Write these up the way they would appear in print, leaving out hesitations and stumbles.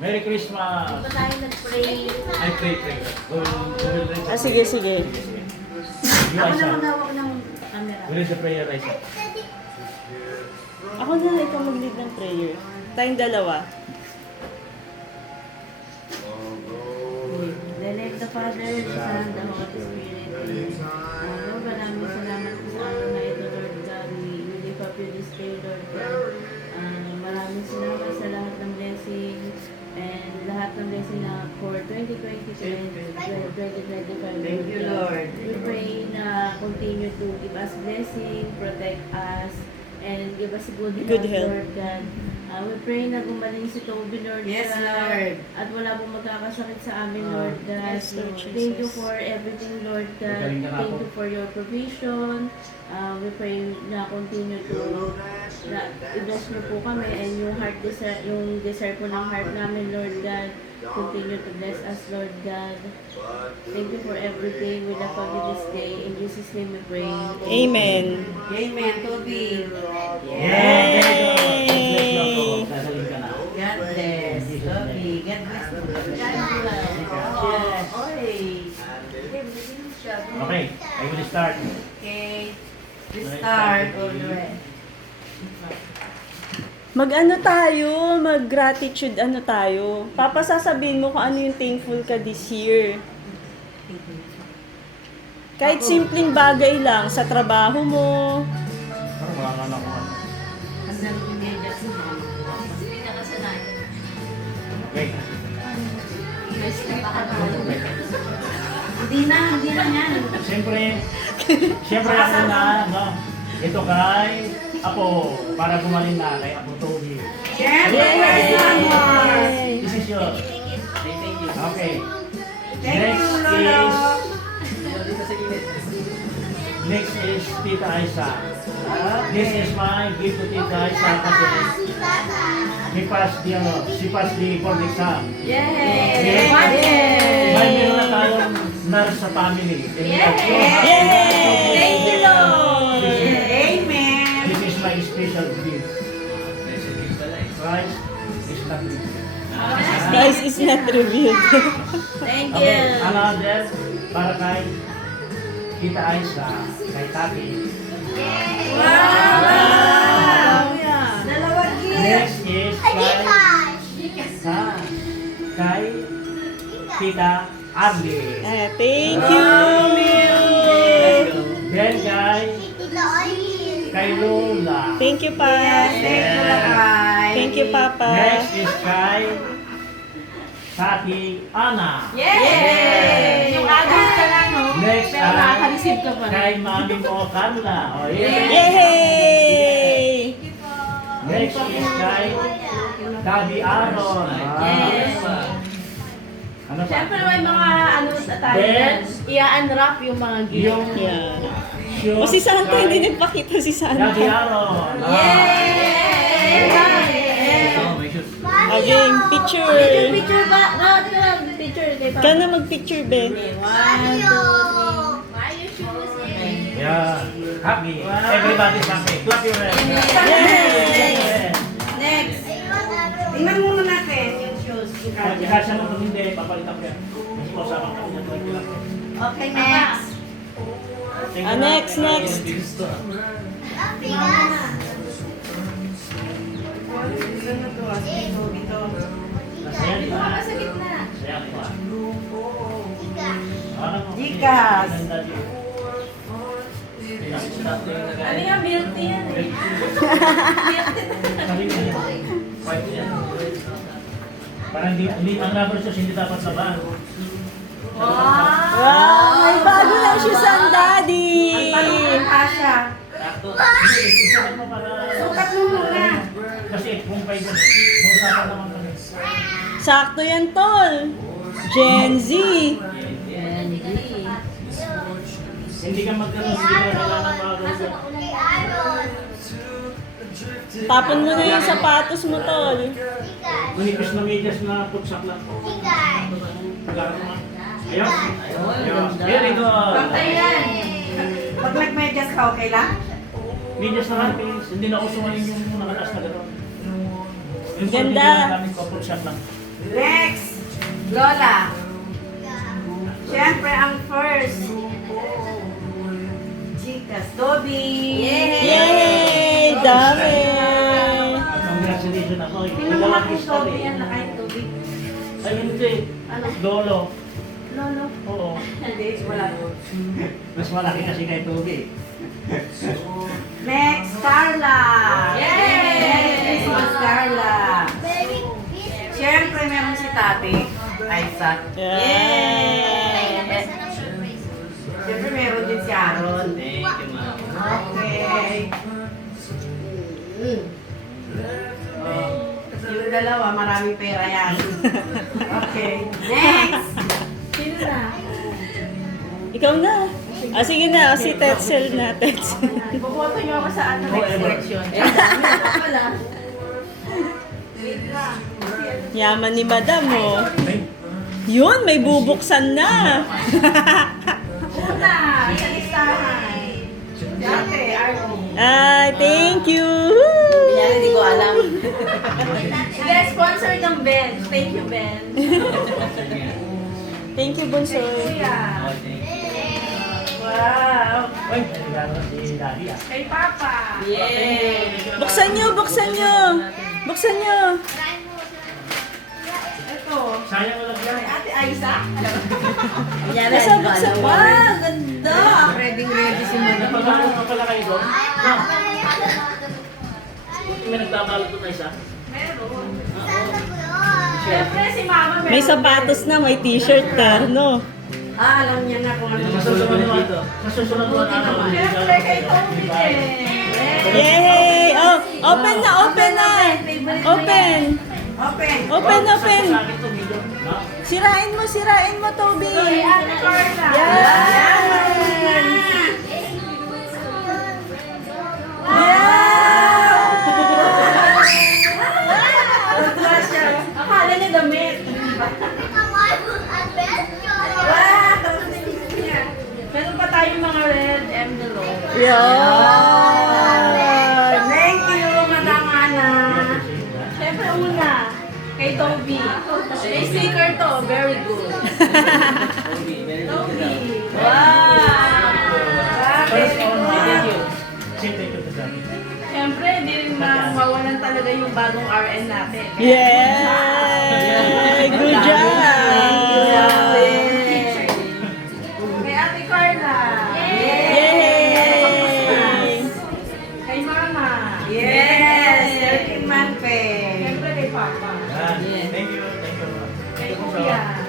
Merry Christmas! Di ba tayo nag-pray? Ay, pray. Sige, sige. You, Ako Aisa. naman hawak ng camera. Where is the prayer, Aisa? Ako na ikaw mag-lead ng prayer. Tayong dalawa. The name of the Father, the Son, the Holy Spirit. Lord, maraming salamat po sa araw na ito, Lord God. We lift up you this day, Lord God. Maraming salamat sa lahat ng blessing and lahat ng blessing na for 2023 and 2025. Thank you, Lord. We pray na continue to give us blessing, protect us, and give us good health, health. Lord God. We pray na gumaling si Toby, Lord Yes, God. Lord. At wala pong magkakasakit sa amin, Lord God. Yes, Lord Thank you Jesus. for everything, Lord God. Magaling ka na Thank ako. you for your provision. We pray na continue to na i-bless niyo po kami and yung desire po ng heart namin, Lord God. Continue to bless us, Lord God. Thank you for everything. We love you this day. In Jesus' name we pray. Amen. Amen, Toby. Yay! Yay! Dadaling ka na. God bless. Toby. God bless. Yes. Oy. Okay, I will start. Okay. We start already. Mag-ano tayo? Mag-gratitude ano tayo? Papa, sasabihin mo kung ano yung thankful ka this year. Kahit simpleng bagay lang sa trabaho mo. Parang wala ka na ako. Ang dami yung medyas mo. Okay. Hindi na yan. Siyempre ako na, no? Ito kay Apo, para gumaling na kay Apo Toby. Yay! This is yours. Okay. Thank you, Lolo. Next is Tita Aisa. This is my gift to Tita Aisa kasi she passed the board exam. Yay! May meron na tayong nurse sa family. Yay! Thank you, Lord! Amen. This is my special gift. Christ is not revealed. Guys, is not revealed. Thank Okay, you. another para kay Tita Aisa, kay Tati. Wow! Dalawang gift. Next is kay Tita Arlie. Thank you. Then kay Lola. Thank you, Pa. Thank you, Lakay. Thank you, Papa. Next is kay Tati Ana. Yay! Yung agad ka lang, no? Next Pero nakaka-receive ka pa. kay Mami mo Carla. Oh, yeah. Yay! Next is kay Daddy Aaron. Yes. Ano pa? Siyempre may mga ano sa tayo Then, dyan. I-unwrap yung mga gift. Yung Yeah. shoes O si Santa, kay hindi nagpakita si Santa. Daddy Aaron. Yay! Again, picture. Picture ba? No, dito lang. Picture. Ka na mag-picture, be. 1, 2, 3. Yeah. Happy. Everybody's happy. Clap your hands. Yay! Next. Tingnan muna natin yung shoes. Yung Pag kanya. ikasya mo kung hindi, papalitan ko yan. Mas po sa mga kanya. Okay, next. Next. Isa na to. Ito. Masaya di ba? Sa gitna. Masaya ko ah. Gikas. Ano yung milk tea yan? Parang hindi ang rubber shoes hindi dapat laban. Wow, may bago lang siya sa daddy. Ang kasha. Sakto. Isulat mo para... Sukat mo muna. Kasi kung pwede, mausapan naman kami. Sakto yan, tol. Gen Z. Hindi ka magkaroon, hindi ka kailangan mga Tapon mo na yung sapatos mo, tol. manipis na medyas na putsak lang. Wala ka naman. Ayun. Ayun. Very good. Pantay yan. Pag nagmedyas ka, okay lang? Medyas na manipis. Hindi na usungan yung nakataas na gano'n. Yung Ganda. hindi na namin ko putsak lang. Next, Lola. Siyempre, ang first. Chicas, Dobby. Yay! Dami! Congratulations ako. Tingnan mo nga kung Dobby yan na kahit Dobby. Ay, hindi. Lolo. Lolo. Oo. Hindi, wala yun. Mas malaki kasi kay Toby. Next, Carla. Yay! Merry Christmas, Carla. Siyempre, meron si Tati. Isaac. Yay! Siyempre, meron din si Aaron. Thank you, ma'am. Okay. Yung dalawa, maraming pera yan. Okay. Next! Sino na? Ikaw na. Ah, sige na. Si Tetzel na. Tetzel. Boboto niyo ako sa ano next election. Wala. Wait lang. Yaman ni Madam, oh. Ay, Yun, may bubuksan na. Una, sa listahan. Dati, Arnie. Ay, thank you. Yan, hindi ko alam. Hindi, sponsor ng Ben. Thank you, Ben. Thank you, Bunso. Kuya. oh, thank you. Wow. Ay, nagano na si Daddy ah. Kay Papa. Yay! Buksan nyo, buksan nyo. Buksan nyo. Ito. Sayang wala Kay yan. Ate Aiza. Yan, Buksan, buksan mo. Wow, ganda! Ready si Mama. Napagano ka pala kayo doon? No. May nagtabalot doon na isa. Meron. Siyempre si Mama meron. May sapatos na, may t-shirt, terno. Ah, alam niya na kung ano. Masusunod naman ito. Masusunod naman ano. Siyempre kay Tommy din. Yay! Oh, open na, open na. Open. Open. Open, open. Sa akin to, video. No? Sirain mo, Toby. Kay Ate Carla. Yan. Natuwa siya. Akala niya damit. Wow! Tapos niya. Meron pa tayong mga red envelope. Yan. Thank you, Madam Ana. Siyempre una, kay Toby. May sticker to, very good. Toby. Wow! Very good. Thank you to Daddy. Siyempre, hindi rin mawalan talaga yung bagong RN natin. Yay! Good job! Kay Ate Carla. Yay! Kay Mama. Yes! 13 month pay. Siyempre kay Papa. Yan. Thank you. Thank you. Kay Thank you po Kuya. sa-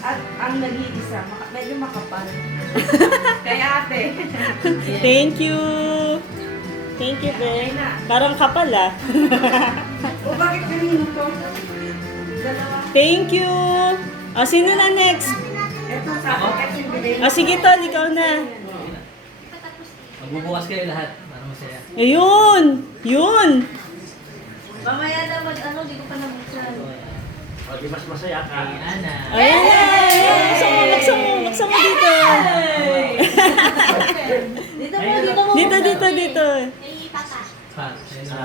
At ang nag-iisa, medyo makapal. Kay Ate. Thank you! Thank you, Ben. Parang kapal, ah. O bakit ganun to? Dalawa. Thank you! O, sino na next? Ito sa akin yung bilhin. O, sige, Tol, ikaw na. Magbubukas kayo lahat para masaya. Ayun! Yun! Mamaya naman, hindi ko pa nabuksan. O, di mas masaya ka. Kay Ana. Ayan! Buksan mo dito. Dito. Pa.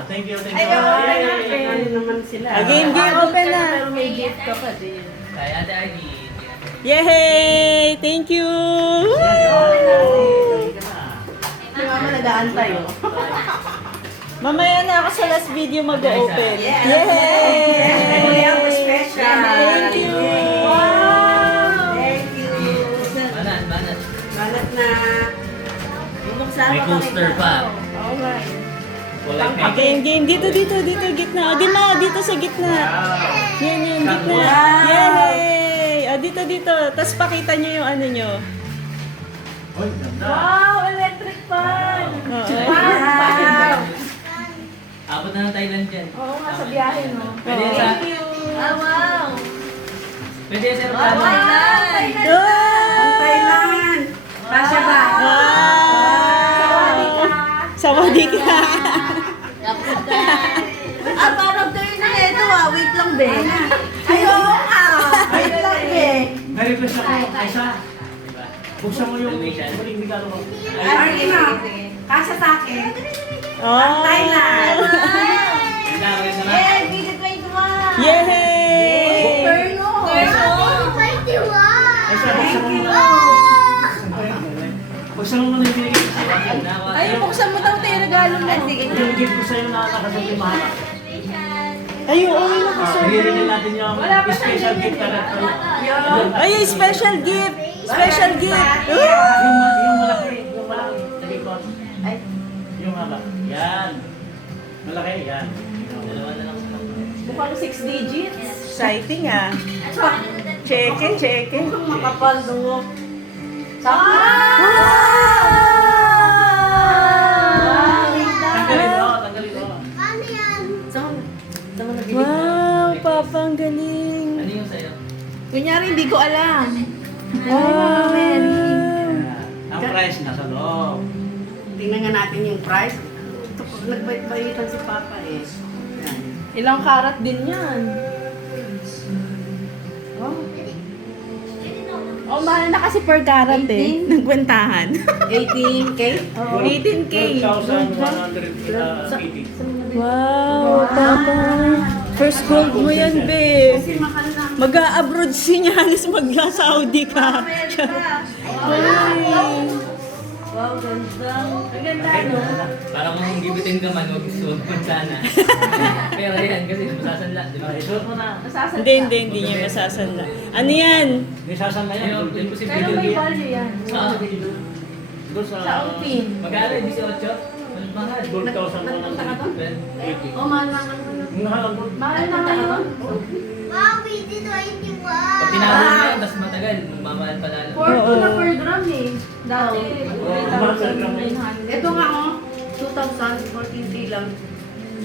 Thank you. Thank Ay, you. open natin. Ano naman sila? Game, open na. Pero may gift ka pa din. Kay Ate Ardy. Yay! Thank you! Si Mama nag-aantay, oh. Mamaya na ako sa last video mag-open. Yes. Yay! Kuya, ako special. Thank you. Wow! Thank you. Banat. Banat na. Bubuksan May ko coaster pa. Alright. Walang Game. Dito, gitna. O, di ma, dito sa gitna. Yan, gitna. Wow. Yay! O, dito. Tapos pakita nyo yung ano nyo. Uy, ganda. Wow! Electric fan! Oo. Wow! Abot na ng Thailand dyan. Oo nga, sa biyahe, no? Pwede yan sa... Thank you! Ah, wow! Pwede yan sa Wow! aeroplano. Ang Thailand! Kasya ba? Sawadi ka. Kapag ka. Parang kayo na ito Wait lang, Ben. Ay, oo nga! Ay, lang, eh! Na-request ako isa. Diba? Buksan mo yung Donation. huling regalo mo. Ay, na! Kasya sa akin. Oh. Thailand! Yun na. Yay! Video 21! Yay! Perno! Ay, sabi sa mga. Buksan mo muna yung binigay ko sa'yo. Ay, buksan mo daw tayo regalo mo. Yung gift ko sa'yo na nakasabay mahal. Ay, oo, nakasal. Hihingin natin yung special gift na rin. Ay, special gift! Special gift! Yung malaki. Sabi ko. Yung haba. Yan. Malaki, yan. Dalawa na lang sa Mukhang 6 digits. Exciting ah. Check. Mukhang makapal dungo. Tanggalin mo, tanggalin mo. Wow, Papa, ang galing. Ano yung sa'yo? Kunyari, hindi ko alam. Wow. Ang price nasa loob. Tingnan nga natin yung price. Ito, nagbayit-bayitan si Papa eh. Yan. Ilang karat din yan. Oh, mahal na kasi per carat eh. Nagkwentahan. 18K? 18K. 12,180. Wow, Papa. First gold mo yan, be. Kasi mahal na. Mag-a-abroad si Nyanis, magla-Saudi ka. Wow, ganda. Ang ganda, no? Para kung gibitin ka man, huwag suot mo sana. Pero yan, kasi masasanla, di ba? Isuot mo na. Masasal Hindi niya masasanla. Ano yan? Hindi sasan na yan. Ayun, imposible Pero yun. may value yan. Doon sa... Sa Upin. Magkano, 18? Mas mahal. 12,180. Oh, mahal na nga. Mahal ang gold. Mahal na ngayon. Pag tinalo mo yan, mas matagal, magmamahal pa lalo. 4 na per gram eh. Dati, Oo. 3,900. Ito nga oh, 2,000, 14K lang.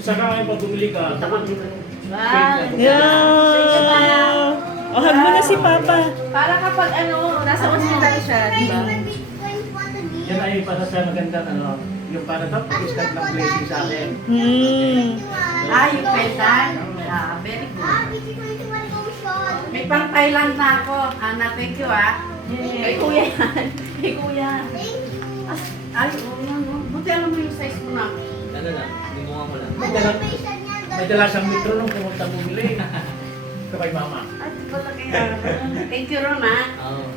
Saka ngayon pag bumili ka, Takot dito. Wow. Yeah. Oh, hug mo na si Papa. Para kapag ano, nasa hospital siya, di ba? yan ay para sa magandang ano, yung para daw pag-start ng blessing sa akin. Yung pesan. Very good. May pang Thailand na ako. Ana, thank you Kay kuya yan. Kay kuya. Ay, oo yan. Oh. Buti alam mo yung size mo na. Ano lang, lumuha mo lang. May dala siyang metro nung pumunta bumili. Ito kay mama. Ay, pala kaya. Thank you, Ron ha. Oo.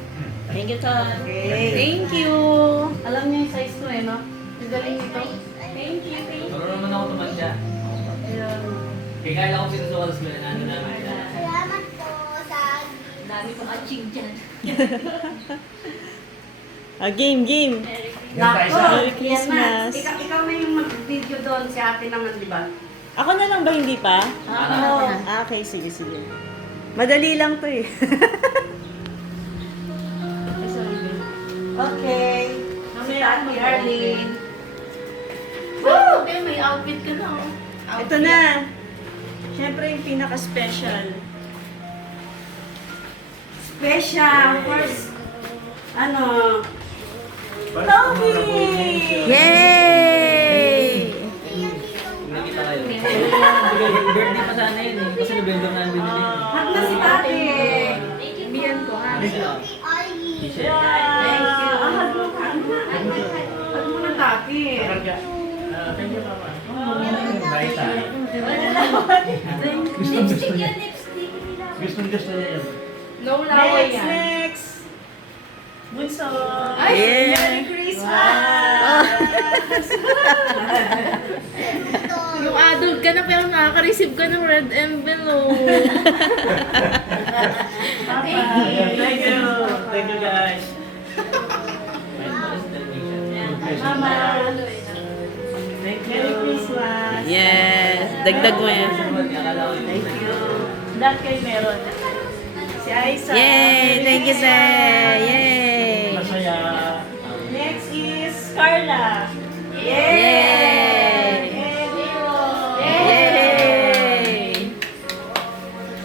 Thank you, Todd. Okay. Thank you. Alam niyo yung size ko eh, no? Ang galing nito. Thank you. Marunong naman ako tumantya. Kaya kaya ako sinusukat sa sila na ano namin. Dami pa ka-ching dyan. Game. Yan tayo Nako, sa... Merry yan na. Christmas. Ikaw na yung mag-video doon. Si ate naman, di ba? Ako na lang ba, hindi pa? Okay, sige. Madali lang to eh. Okay. Si Ate Arlene. Woo! Okay, may outfit ka na. Oh. Ito na. Siyempre yung pinaka-special. Special. First, ano, Toby! Yay! Nakita kayo. Birthday pa sana yun eh. Kasi November na ang binili. Hag na si Tate. Biyan ko ha. T-shirt. Thank you. Hag mo ka. Hag mo na Tate. Thank you, mama. Bye, tayo. Lipstick yan, lipstick. Gusto niya yan. No laway yan. Next! Bunso! Ay! Merry Christmas! Yung adult ka na pero nakaka-receive ka ng red envelope. Thank you guys. Mama! Thank you! Merry Christmas! Yes. Dagdag mo yan. Thank you. Lahat kayo meron. Si Aiza. Yay! Thank you, sir. Yay! Masaya. Next is Carla. Yay! And Hero. Yay!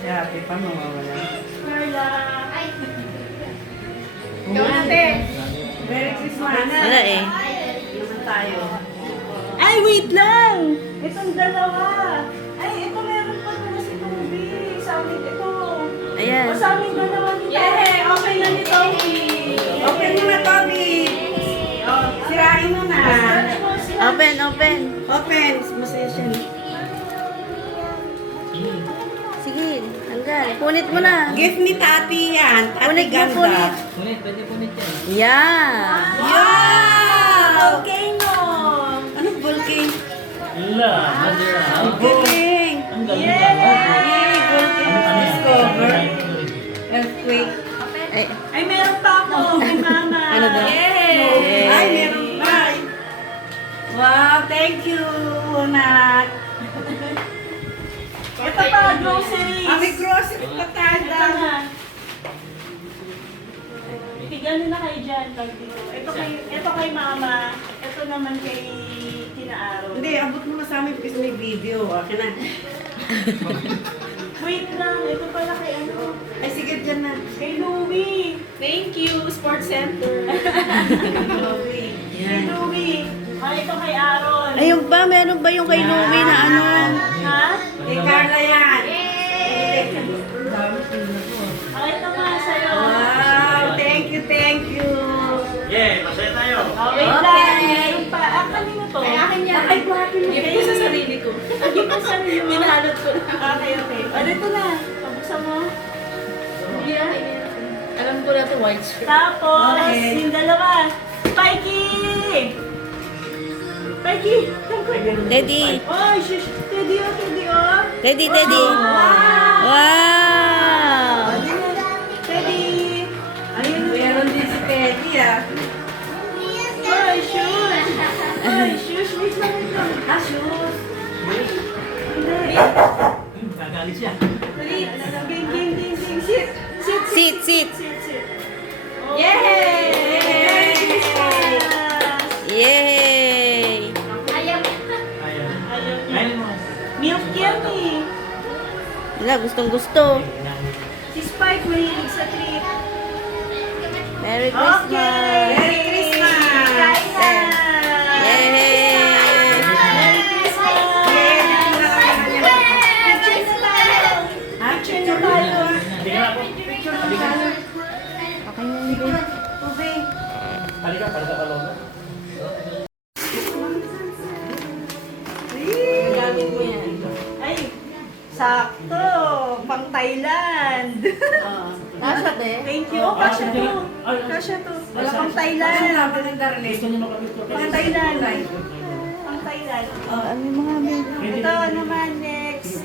Si Ate pa mawawala. Carla. Ikaw ate. Merry Christmas. Wala eh. Naman tayo. Ay, wait lang! Itong dalawa. Ay, ito meron pa pala si Toby. Sa amin ito. Ayan. O, sa amin dalawa ni Toby. Yay! Okay na ni Toby. Open mo na, Toby! Sirain mo na. Open. Open. Masaya siya. Sige. Tanggal. Punit mo na. Gift ni Tati yan. Tati Punit mo, ganda. punit. Punit, pwede punit yan. Yeah. Yeah! Volcano! Anong volcano? La, madera. Ang galing! Ang galing. Yay! Volcano discover. Earthquake. Ay, Ay, meron pa ako kay Mama. Ano daw? Yay! Ay, meron pa. Wow, thank you, Nak. Ito pa, groceries. May grocery pa tayo. Ito na. Bigyan nyo na kayo dyan. Pag dito. Ito kay Mama. Ito naman kay Tina Aaron. Hindi, abot mo na sa amin kasi may video. Akin na. Wait lang. Ito pala kay ano. Ay, sige, dyan na. Kay Louie. Thank you, Sports Center. Kay Yan. Louie. Ito kay Aaron. ayun ba? Meron ba yung kay Louie na ano? Ha? Kay Carla yan. Ito nga sa'yo. Wow, thank you, thank you. Yeah, masaya tayo. Wait lang. Meron pa. Kanino to? Ay, akin yan. Ay, bakit? Gift ko sa sarili ko. Hindi ko sarili mo. Minalot ko na. Okay, okay. Ito na. Pabuksan mo. Alam ko na ito, white shirt. Tapos, Okay. yung dalawa. Pikey! Pikey! Teddy. Oh, shush! Teddy, oh, Teddy, oh! Teddy, Teddy. Wow. Teddy! Ayun, meron din si Teddy, ah. Oh, shush! Oh, shush! Wait lang, wait lang. Shoes. Hindi. Gagalit siya. Wait. Ging, ging, ging, ging. Sit! Sit! Sit, sit. Sit, sit. Oh. Yay! Merry Christmas! Yay. Ayan. Ayun mo. Milk yummy! Wala, gustong gusto. Si Spike mahilig sa treat. Merry Okay! Christmas. Merry Christmas! Kain na! Yay. Merry Christmas! Picture na tayo! Picture na tayo! Hindi ka na po. Okay na yun. Tubig. Halika ka lolo. Gamit mo yan. Ay, sakto! Pang Thailand! Nasa te? Thank you. Oh, kasya to. Kasya to. Wala pang Thailand. Sabi ng Darlene. Gusto niyo makabit ko. Pang Thailand. Pang Thailand. Ano yung mga men? Ito naman next.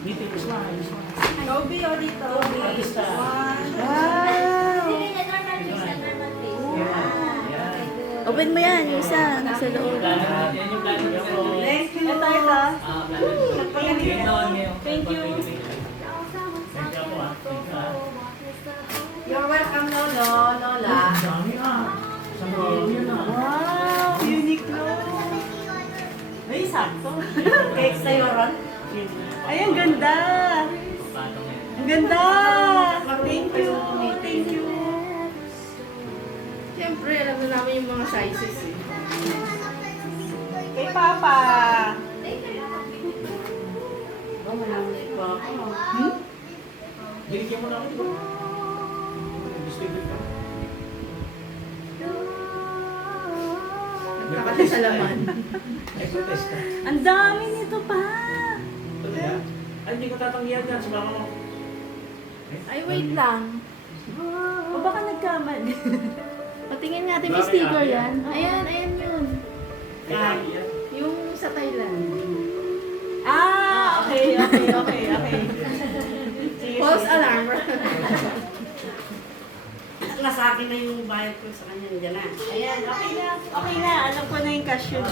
Meeting is live. Toby o dito. Artista. Wow. Open mo yan, yung isa. Nasa loob. Yan yung plano niyo. Thank you. Ito. Plano niyo. Ginawan niyo. Thank you. Thank you po ah. Thank you ah. You're welcome, Lolo. Lola. Ang dami ah. Isang million yun ah. Wow! Uniqlo. Ay, sakto. Cake sa'yo, Ron. Ay, ang ganda. Patong yan. Ang ganda. Thank you. Thank you. Siyempre, alam na namin yung mga sizes eh. Kay Papa. Oh, malamig pa ako. Diligyan mo na ako. Distribute ka. Nagkakata sa laman. Ay, protest ka. Ang dami nito pa. Talaga? Ay, hindi ko tatanggihan yan. Sumama mo. Ay, wait lang. O baka nagkamali. Patingin natin, may Bakit sticker ate? yan. Ayan, ayan yun. Ay, yan. Yung sa Thailand. Ah, okay, okay, okay, okay. Sige, False sige. alarm. Nasa akin na yung bayad ko sa kanya. Diyan na. Ayan, okay na. Okay na. Alam ko na yung cashew.